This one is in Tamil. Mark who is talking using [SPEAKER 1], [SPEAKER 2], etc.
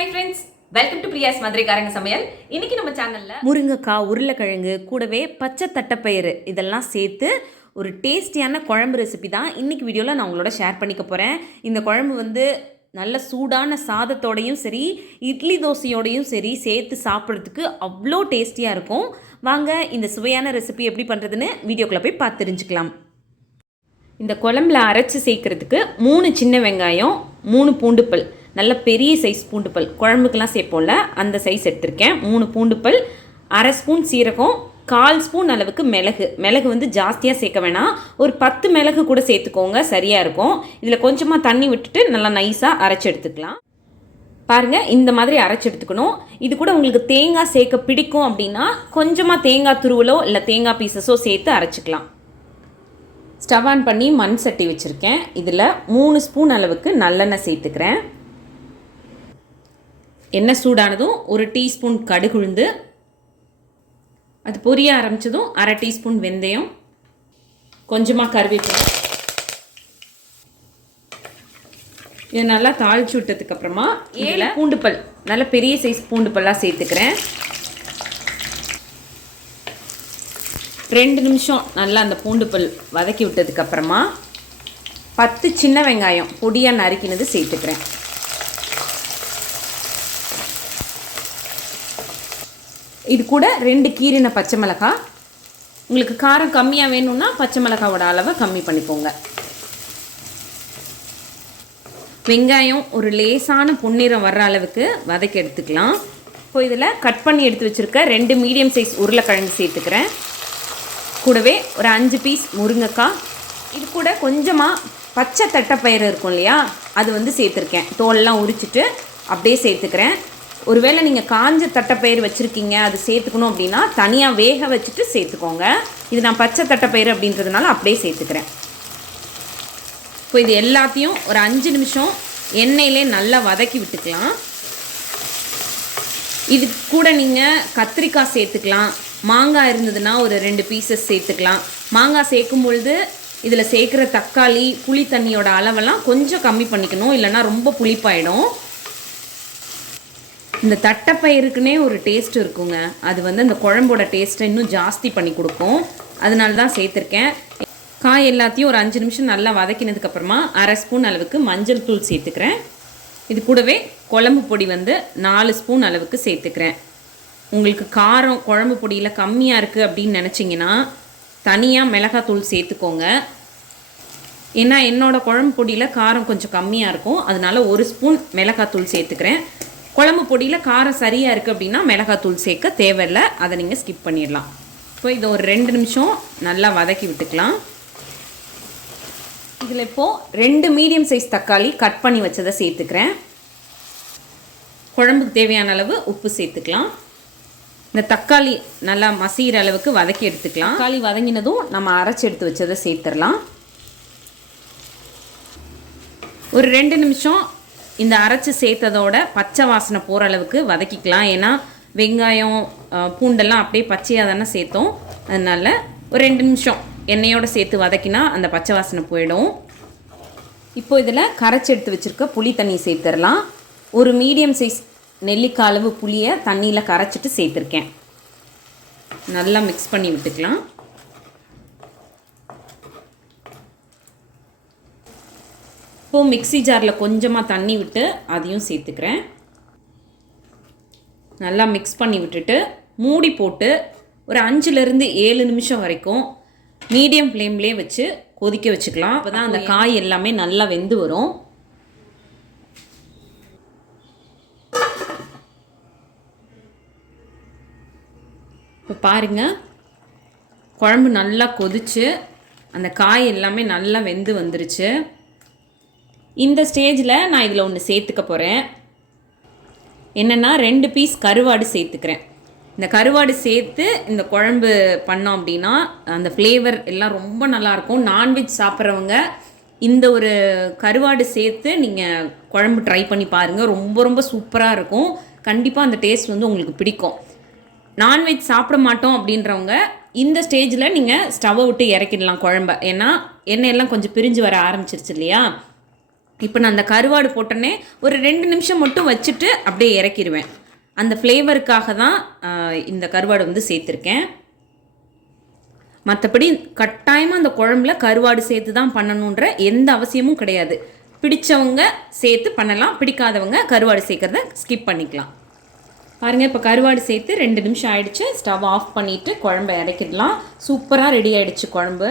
[SPEAKER 1] Hi friends welcome to Priya's மதுரைக்காரங்க சமையல் இன்னைக்கு நம்ம சேனல்ல
[SPEAKER 2] முருங்கைக்காய் உருளைக்கிழங்கு கூடவே பச்சை தட்டைப்பயிறு இதெல்லாம் சேர்த்து ஒரு டேஸ்டியான குழம்பு ரெசிபி தான் இன்னைக்கு வீடியோவில் நான் உங்களோட ஷேர் பண்ணிக்க போகிறேன் இந்த குழம்பு வந்து நல்ல சூடான சாதத்தோடையும் சரி இட்லி தோசையோடையும் சரி சேர்த்து சாப்பிட்றதுக்கு அவ்வளோ டேஸ்டியாக இருக்கும். வாங்க இந்த சுவையான ரெசிபி எப்படி பண்ணுறதுன்னு வீடியோக்குள்ளே போய் பார்த்து தெரிஞ்சுக்கலாம். இந்த குழம்புல அரைச்சி சேர்க்கறதுக்கு மூணு சின்ன வெங்காயம் மூணு பூண்டுப்பல் நல்ல பெரிய சைஸ் பூண்டுப்பல். குழம்புக்கெல்லாம் சேர்ப்போம்ல அந்த சைஸ் எடுத்திருக்கேன். மூணு பூண்டுப்பல் அரை ஸ்பூன் சீரகம் கால் ஸ்பூன் அளவுக்கு மிளகு. மிளகு வந்து ஜாஸ்தியாக சேர்க்க வேணாம். ஒரு பத்து மிளகு கூட சேர்த்துக்கோங்க சரியாக இருக்கும். இதில் கொஞ்சமாக தண்ணி விட்டுட்டு நல்லா நைஸாக அரைச்சி எடுத்துக்கலாம். பாருங்கள் இந்த மாதிரி அரைச்சி எடுத்துக்கணும். இது கூட உங்களுக்கு தேங்காய் சேர்க்க பிடிக்கும் அப்படின்னா கொஞ்சமாக தேங்காய் துருவலோ இல்லை தேங்காய் பீசஸோ சேர்த்து அரைச்சிக்கலாம். ஸ்டவ் ஆன் பண்ணி மண் சட்டி வச்சுருக்கேன். இதில் மூணு ஸ்பூன் அளவுக்கு நல்லெண்ணெய் சேர்த்துக்கிறேன். எண்ணெய் சூடானதும் ஒரு டீஸ்பூன் கடுகுழுந்து அது பொரிய ஆரம்பித்ததும் அரை டீஸ்பூன் வெந்தயம் கொஞ்சமாக கருவேப்பிலை. இதை நல்லா தாளிச்சு விட்டதுக்கப்புறமா ஏழு பூண்டுப்பல் நல்ல பெரிய சைஸ் பூண்டுப்பல்லாக சேர்த்துக்கிறேன். ரெண்டு நிமிஷம் நல்லா அந்த பூண்டுப்பல் வதக்கி விட்டதுக்கப்புறமா பத்து சின்ன வெங்காயம் பொடியாக நறுக்கினது சேர்த்துக்கிறேன். இது கூட ரெண்டு கீரின பச்சை மிளகாய் உங்களுக்கு காரம் கம்மியாக வேணும்னா பச்சை மிளகாவோட அளவை கம்மி பண்ணிக்கோங்க. வெங்காயம் ஒரு லேசான பொன்னிறம் வர்ற அளவுக்கு வதக்கி எடுத்துக்கலாம். இப்போ இதில் கட் பண்ணி எடுத்து வச்சுருக்க ரெண்டு மீடியம் சைஸ் உருளைக்கிழங்கு சேர்த்துக்கிறேன். கூடவே ஒரு அஞ்சு பீஸ் முருங்கைக்காய். இது கூட கொஞ்சமாக பச்சை தட்டைப்பயிறு இருக்கும் இல்லையா? அது வந்து சேர்த்துருக்கேன். தோலெல்லாம் உரிச்சிட்டு அப்படியே சேர்த்துக்கிறேன். ஒருவேளை நீங்கள் காஞ்ச தட்டைப்பயிர் வச்சுருக்கீங்க அது சேர்த்துக்கணும் அப்படின்னா தனியாக வேக வச்சுட்டு சேர்த்துக்கோங்க. இது நான் பச்சை தட்டைப்பயிர் அப்படின்றதுனால அப்படியே சேர்த்துக்கிறேன். இப்போ இது எல்லாத்தையும் ஒரு அஞ்சு நிமிஷம் எண்ணெயிலே நல்லா வதக்கி விட்டுக்கலாம். இது கூட நீங்கள் கத்திரிக்காய் சேர்த்துக்கலாம். மாங்காய் இருந்ததுன்னா ஒரு ரெண்டு பீசஸ் சேர்த்துக்கலாம். மாங்காய் சேர்க்கும் பொழுது இதில் சேர்க்குற தக்காளி புளி தண்ணியோட அளவெல்லாம் கொஞ்சம் கம்மி பண்ணிக்கணும். இல்லைன்னா ரொம்ப புளிப்பாயிடும். இந்த தட்டைப்பயிருக்குனே ஒரு டேஸ்ட் இருக்குங்க. அது வந்து அந்த குழம்போட டேஸ்ட்டை இன்னும் ஜாஸ்தி பண்ணி கொடுக்கும். அதனால தான் சேர்த்துருக்கேன். காய் எல்லாத்தையும் ஒரு அஞ்சு நிமிஷம் நல்லா வதக்கினதுக்கப்புறமா அரை ஸ்பூன் அளவுக்கு மஞ்சள் தூள் சேர்த்துக்கிறேன். இது கூடவே குழம்பு பொடி வந்து நாலு ஸ்பூன் அளவுக்கு சேர்த்துக்கிறேன். உங்களுக்கு காரம் குழம்பு பொடியில் கம்மியாக இருக்குது அப்படின்னு நினச்சிங்கன்னா தனியாக மிளகாத்தூள் சேர்த்துக்கோங்க. ஏன்னா என்னோடய குழம்பு பொடியில் காரம் கொஞ்சம் கம்மியாக இருக்கும். அதனால ஒரு ஸ்பூன் மிளகாத்தூள் சேர்த்துக்கிறேன். குழம்பு பொடியில் காரம் சரியாக இருக்குது அப்படின்னா மிளகாத்தூள் சேர்க்க தேவையில்லை. அதை நீங்கள் ஸ்கிப் பண்ணிடலாம். இப்போ இதை ஒரு ரெண்டு நிமிஷம் நல்லா வதக்கி விட்டுக்கலாம். இதில் இப்போது ரெண்டு மீடியம் சைஸ் தக்காளி கட் பண்ணி வச்சதை சேர்த்துக்கிறேன். குழம்புக்கு தேவையான அளவு உப்பு சேர்த்துக்கலாம். இந்த தக்காளி நல்லா மசிகிற அளவுக்கு வதக்கி எடுத்துக்கலாம். தக்காளி வதங்கினதும் நம்ம அரைச்சி எடுத்து வச்சதை சேர்த்துடலாம். ஒரு ரெண்டு நிமிஷம் இந்த அரைச்சி சேர்த்ததோட பச்சை வாசனை போகிற அளவுக்கு வதக்கிக்கலாம். ஏன்னா வெங்காயம் பூண்டெல்லாம் அப்படியே பச்சையாக தானே சேர்த்தோம். அதனால ஒரு ரெண்டு நிமிஷம் எண்ணெயோடு சேர்த்து வதக்கினா அந்த பச்சை வாசனை போயிடும். இப்போ இதில் கரைச்சி எடுத்து வச்சுருக்க புளி தண்ணி சேர்த்துடலாம். ஒரு மீடியம் சைஸ் நெல்லிக்காய் அளவு புளியை தண்ணியில் கரைச்சிட்டு சேர்த்துருக்கேன். நல்லா மிக்ஸ் பண்ணி விட்டுக்கலாம். இப்போது மிக்ஸி ஜாரில் கொஞ்சமாக தண்ணி விட்டு அதையும் சேர்த்துக்கிறேன். நல்லா மிக்ஸ் பண்ணி விட்டுட்டு மூடி போட்டு ஒரு அஞ்சுலேருந்து ஏழு நிமிஷம் வரைக்கும் மீடியம் ஃப்ளேம்லேயே வச்சு கொதிக்க வச்சுக்கலாம். அப்போ தான் அந்த காய் எல்லாமே நல்லா வெந்து வரும். இப்போ பாருங்க குழம்பு நல்லா கொதிச்சு அந்த காய் எல்லாமே நல்லா வெந்து வந்துருச்சு. இந்த ஸ்டேஜில் நான் இதில் ஒன்று சேர்த்துக்க போகிறேன் என்னென்னா ரெண்டு பீஸ் கருவாடு சேர்த்துக்கிறேன். இந்த கருவாடு சேர்த்து இந்த குழம்பு பண்ணோம் அப்படின்னா அந்த ஃப்ளேவர் எல்லாம் ரொம்ப நல்லாயிருக்கும் நான்வெஜ் சாப்பிட்றவங்க இந்த ஒரு கருவாடு சேர்த்து நீங்கள் குழம்பு ட்ரை பண்ணி பாருங்கள் ரொம்ப ரொம்ப சூப்பராக இருக்கும். கண்டிப்பாக அந்த டேஸ்ட் வந்து உங்களுக்கு பிடிக்கும். நான்வெஜ் சாப்பிட மாட்டோம் அப்படின்றவங்க இந்த ஸ்டேஜில் நீங்கள் ஸ்டவ்வை விட்டு இறக்கிடலாம் குழம்ப. ஏன்னா எண்ணெய் எல்லாம் கொஞ்சம் பிரிஞ்சு வர ஆரம்பிச்சிருச்சு இல்லையா? இப்போ நான் அந்த கருவாடு போட்டோன்னே ஒரு ரெண்டு நிமிஷம் மட்டும் வச்சுட்டு அப்படியே இறக்கிடுவேன் அந்த ஃப்ளேவருக்காக தான் இந்த கருவாடு வந்து சேர்த்துருக்கேன். மற்றபடி கட்டாயமாக அந்த குழம்புல கருவாடு சேர்த்து தான் பண்ணணுன்ற எந்த அவசியமும் கிடையாது. பிடிச்சவங்க சேர்த்து பண்ணலாம் பிடிக்காதவங்க கருவாடு சேர்க்குறத ஸ்கிப் பண்ணிக்கலாம். பாருங்கள் இப்போ கருவாடு சேர்த்து ரெண்டு நிமிஷம் ஆயிடுச்சு. ஸ்டவ் ஆஃப் பண்ணிவிட்டு குழம்பை இறக்கிடலாம். சூப்பராக ரெடி ஆகிடுச்சு குழம்பு.